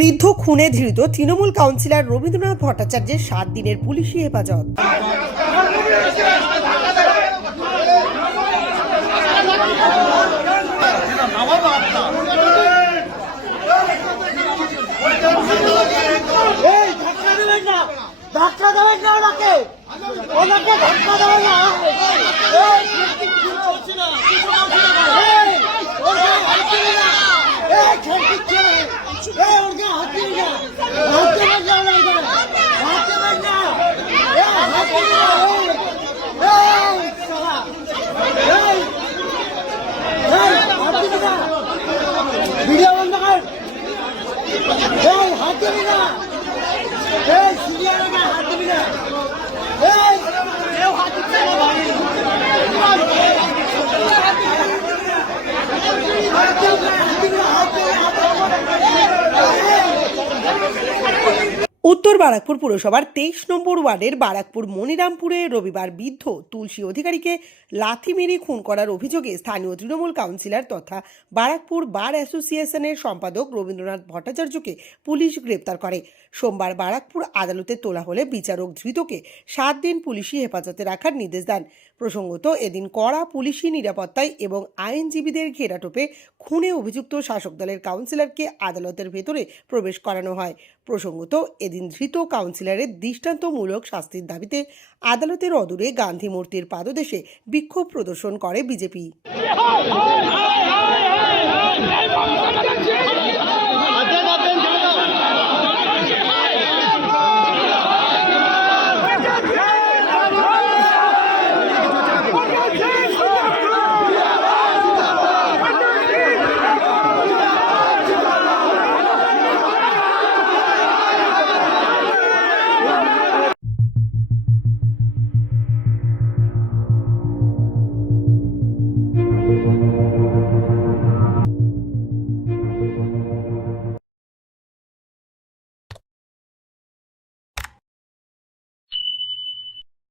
বৃদ্ধ খুনে ধৃত তৃণমূল কাউন্সিলর রবীন্দ্রনাথ ভট্টাচার্যের 7 দিনের পুলিশি হেফাজত। ধাক্কা দেবেন না ওনাকে, ওনাকে ধাক্কা দেবেন না। ভিডিও বন্ধ কর, হাত দিবি না, হাত দিবি না, হাত দিচ্ছে উত্তর বারাকপুর পুরসভার 23 নম্বর ওয়ার্ডের বারাকপুর মনিরামপুরে রবিবার বৃদ্ধ তুলসী অধিকারীকে লাথি মেরে খুন করার অভিযোগে স্থানীয় তৃণমূল কাউন্সিলর তথা বারাকপুর বার অ্যাসোসিয়েশনের সম্পাদক রবীন্দ্রনাথ ভট্টাচার্যকে পুলিশ গ্রেপ্তার করে। সোমবার বারাকপুর আদালতে তোলা হলে বিচারক ধৃতকে 7 দিন পুলিশি হেফাজতে রাখার নির্দেশ দেন। প্রসঙ্গত, এদিন কড়া পুলিশি নিরাপত্তায় এবং আইনজীবীদের ঘেরাটোপে খুনে অভিযুক্ত শাসক দলের কাউন্সিলরকে আদালতের ভেতরে প্রবেশ করানো হয়। প্রসঙ্গত, এদিন ধৃত কাউন্সিলরের দৃষ্টান্তমূলক শাস্তির দাবিতে আদালতের অদূরে গান্ধী মূর্তির পাদদেশে বিক্ষোভ প্রদর্শন করে বিজেপি।